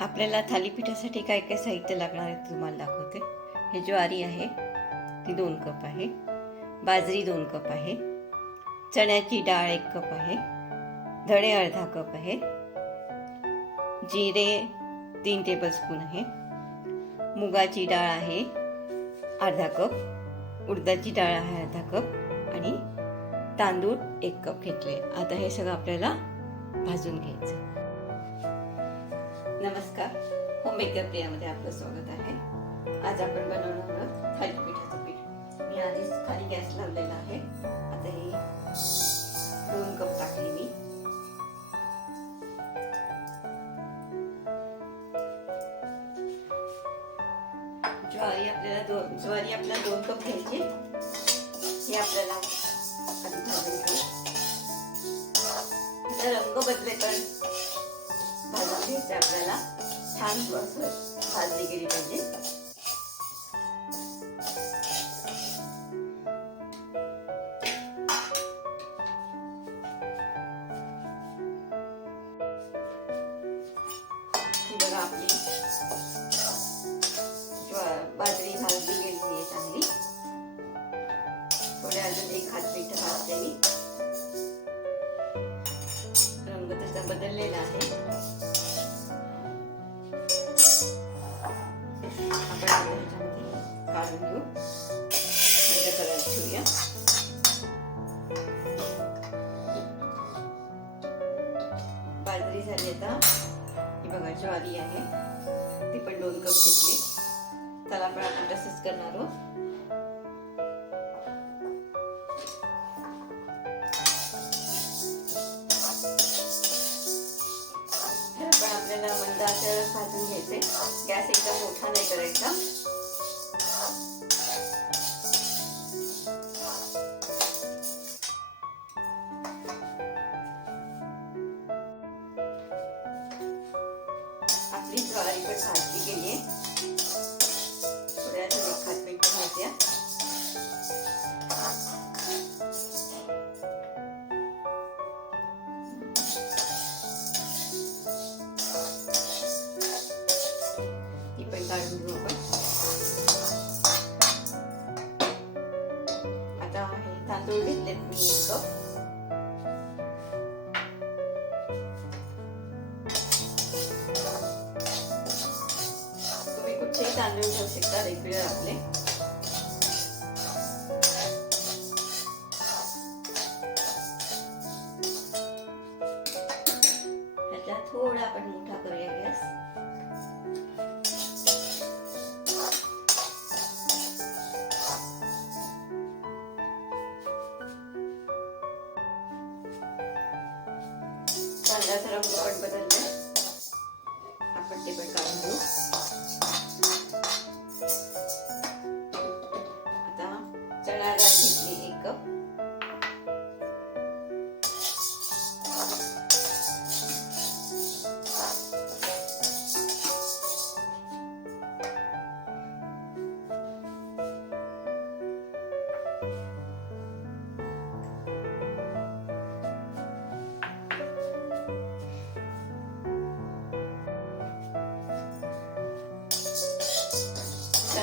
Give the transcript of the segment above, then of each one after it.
आपल्याला थालीपीठासाठी काय काय साहित्य लागणार आहे तुम्हाला दाखवते. हे ज्वारी आहे ती दोन कप आहे. बाजरी दोन कप आहे. चण्याची डाळ एक कप आहे. धणे अर्धा कप आहे. जिरे तीन टेबलस्पून आहे. मुगाची डाळ आहे अर्धा कप. उडदाची डाळ आहे अर्धा कप. आणि तांदूळ एक कप घेतले. आता हे सगळं आपल्याला भाजून घ्यायचं नमस्कार. होम मेकअप प्रियामध्ये आपलं स्वागत आहे. आज आपण बनवणार आहोत थालीपीठाचं पीठ. मी आधीच खाली गॅस लावलेला आहे. आता हे दोन कप टाकली मी. ज्वारी आपल्याला दोन ज्वारी आपल्याला दोन कप घ्यायची. हे आपल्याला रंग बदलेपर्यंत भाजून घ्यायचं आपल्याला छान असं भाजली गेली पाहिजे. ह्याच्यामध्ये काढून घेऊ कलर ठेवूया बाजरी झाली आता. ही बघा ज्वारी आहे. ती पण दोन कप घेतली. त्याला पण आपण तसंच करणार आहोत. हे पण आपल्याला मंद आचेवर भाजून घ्यायचे गॅस एकदम मोठा नाही करायचा. इकडे भाजली गेली आहे थोड्या अजून एक हात मिनिट भाज्या? ती पण काढून घेऊ आपण. तांदूळ घेऊ शकता रेग्युलर आपले. ह्याचा थोडा आपण मोठा करूया गॅस. तांदळाचा रंग पण बदलला.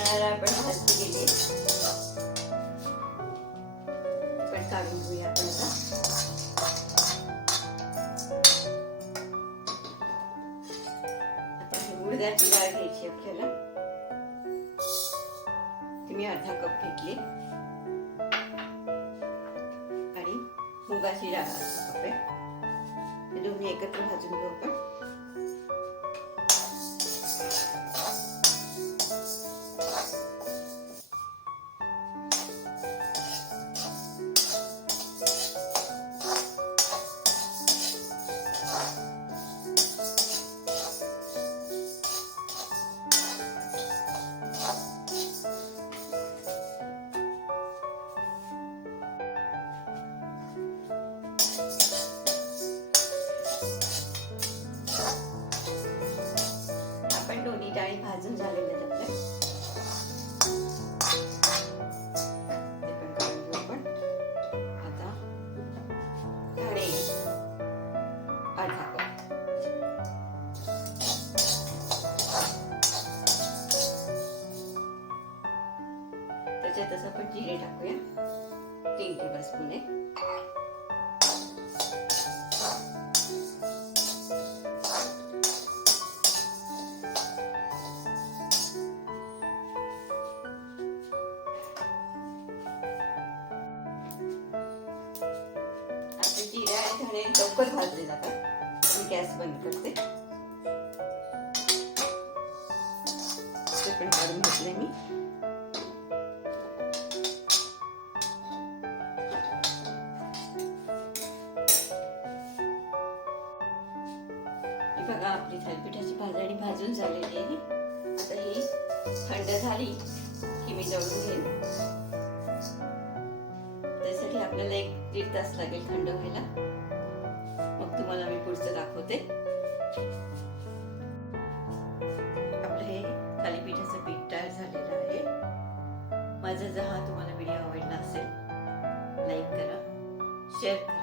चणा आपण पण भाजली गेली. पण काढून घेऊया आपण आता. उडदाची डाळ घ्यायची आपल्याला. तुम्ही मी अर्धा कप घेतली. आणि मुगाची डाळ अर्धा कप आहे. दोन्ही एकत्र भाजून घेऊ आपण. तसं आपण जिरे टाकूया. तीन टेबल स्पून आहे जिरे आणि धणे लवकर भाजले जातात. मी गॅस बंद करते. ते पण काढून घेतले मी. बघा आपली थालीपीठाची भाजणी भाजून झालेली आहे. आता ही थंड झाली की मी दळून घेईन. त्यासाठी आपल्याला एक दीड तास लागेल थंड व्हायला. मग तुम्हाला मी पुढचं दाखवते. आपलं हे थालीपीठाचं पीठ तयार झालेलं आहे. माझा जर हा तुम्हाला व्हिडिओ आवडला असेल लाईक करा शेअर करा.